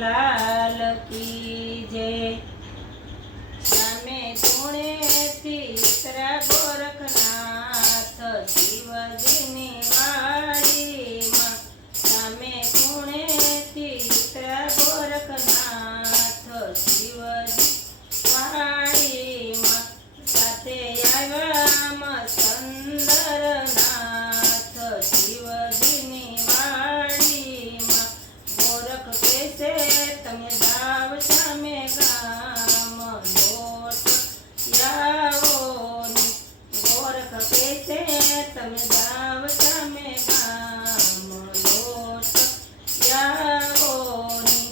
લાલ કી જય। સામે ધૂણેથી ઉતરા ગોરખનાથ શિવજીની વાડીમાં। સામે ધૂણેથી ઉતરા ગોરખનાથ શિવજી વાડીમાં। સાથે આવ્યા ચંદરનાથ શિવજીની વાડીમાં। ગોરખ કેસે તમે જાવ સામે ગામ લોટ યાવોની। ગોરખ કેસે તમે જાવ સામે ગામ લોટ યાવોની।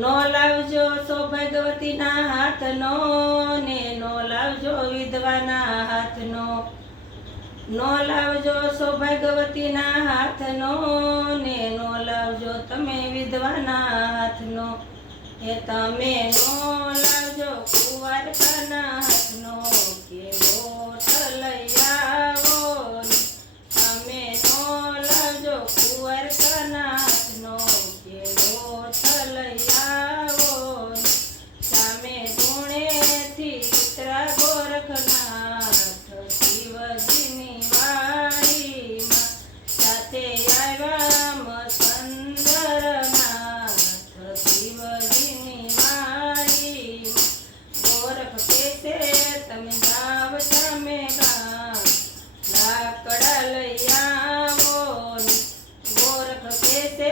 નો લાવજો સૌભાગ્યવતીના હાથનો ને નો લાવજો વિધવાના હાથનો। નો લાવજો સૌભાગ્યવતીના હાથનો ને નો લાવજો તમે વિધવાના હાથનો। એ તમે નો લાવજો કુંવારકાના હાથનો કે લોટ લઈ આવો। તમે નો લાવજો કુંવારકાના હાથનો કે લોટ લઈ આવો। સામે ધૂણેથી ઉતરા ગોરખનાથ શિવજીની વાડીમાં। સાથે આવ્યા ચંદરનાથ શિવજીની વાડીમાં। ગોરખ કેસે તમે જાવ સામે ગામ લાકડા લઈ આવો। ગોરખ કેસે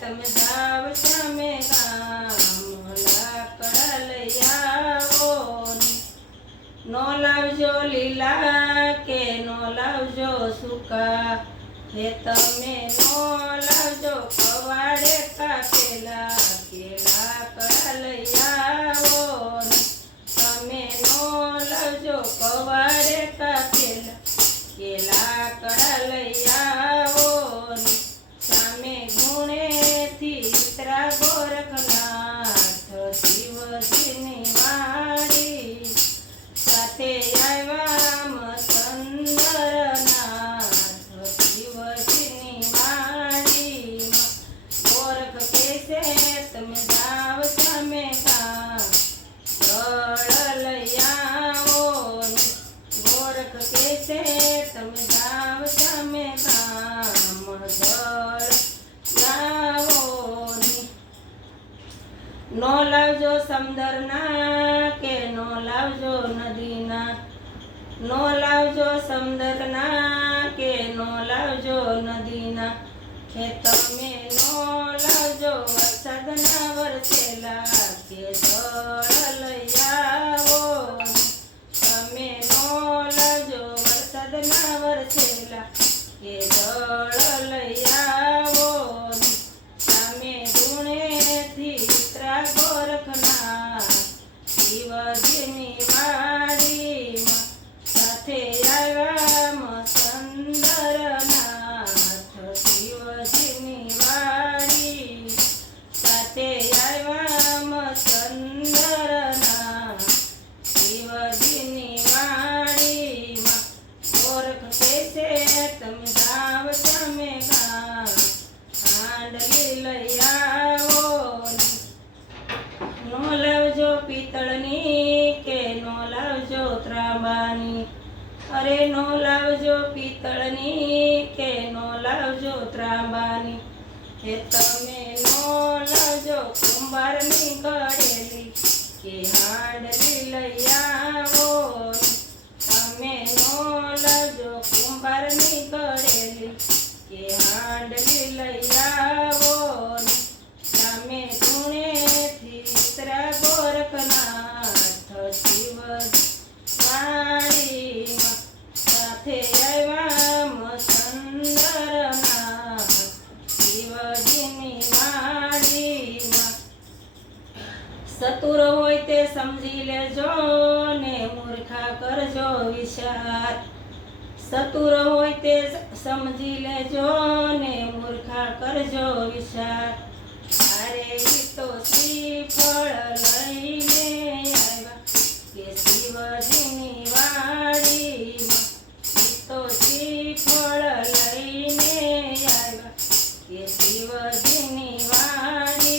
તમે જાવ સામે ગામ લાકડા લઈ આવો। નો લાવજો લીલા કે નો લાવજો સૂકા। હે તમે નો લાવજો કવાડે કાપેલા કે લાકડા લઈ આવો। તમે નો લાવજો કવાડે કાપેલા કે લાકડા લઈ આવો। સામે ધૂણેથી ઉતરા ગોરખનાથ શિવજીની વાડી। સાથે આવ્યા ચંદરનાથ શિવજીની વાડીમાં। ગોરખ કેસે તમે જાવ સામે ગામ જળ લઈ આવો। ગોરખ કેસે તમે જાવ સામે ગામ જળ લાવો। નો લાવજો સમંદરના કે નો લાવજો નદીના। નો લાવજો સમંદરના કે નો લાવજો નદીના। કે તમે નો લાવજો વરસાદના વરસેલા કે જળ લઈ આવો। તમે નો લાવજો વરસાદના વરસેલા કે જળ લઈ આવો। સામે ધૂણેથી ઉતરા ગોરખનાથ શિવજીની વાડીમાં। સાથે આવ્યા ચંદરનાથ શિવજીની વાડી। સાથે આવ્યા ચંદરનાથ શિવજીની વાડીમાં। ગોરખ કેસે તમે જાવ સામે ગામ હાંડલી લઈ આવો। નો લાવજો પિત્તળની કે નો લાવજો ત્રાંબાની। અરે નો લાવજો પિત્તળની કે નો લાવજો ત્રાંબાની। હે તમે નો લાવજો કુંભારની કરેલી કે હાંડલી લઈ આવો। તમે નો લાવજો કુંભારની કરેલી કે હાંડલી લઈ આવો। સામે ધૂણેથી ઉતરા ગોરખનાથ શિવજી વાડીમાં। સાથે આવ્યા ચંદરનાથ શિવજીની વાડીમાં। ચતુર હોય તે સમજી લેજો ને મૂર્ખા કરજો વિચાર। ચતુર હોય તે સમજી લેજો ને મૂર્ખા કરજો વિચાર। અરે ઈ તો શ્રીફળ લઈને આવ્યા કે શિવજીની વાડીમાં। ઈ તો શ્રીફળ લઈને આવ્યા કે શિવજીની વાડી।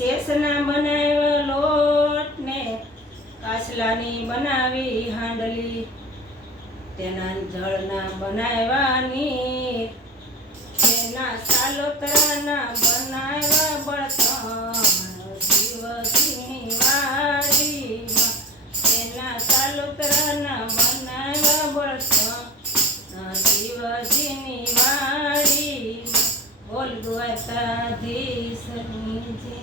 શેષના બનાવ્યો લોટ ને કાચલાની બનાવી હાંડલી તેના જળના બનાવ્યા તેના સાલોતરાના બનાવ્યા બળતણ શિવજીની વાડીમાં તેના સાલોતરાના બનાવ્યા બળતણ શિવજીની વાડીમાં બોલ દ્વારકાધીશની જય.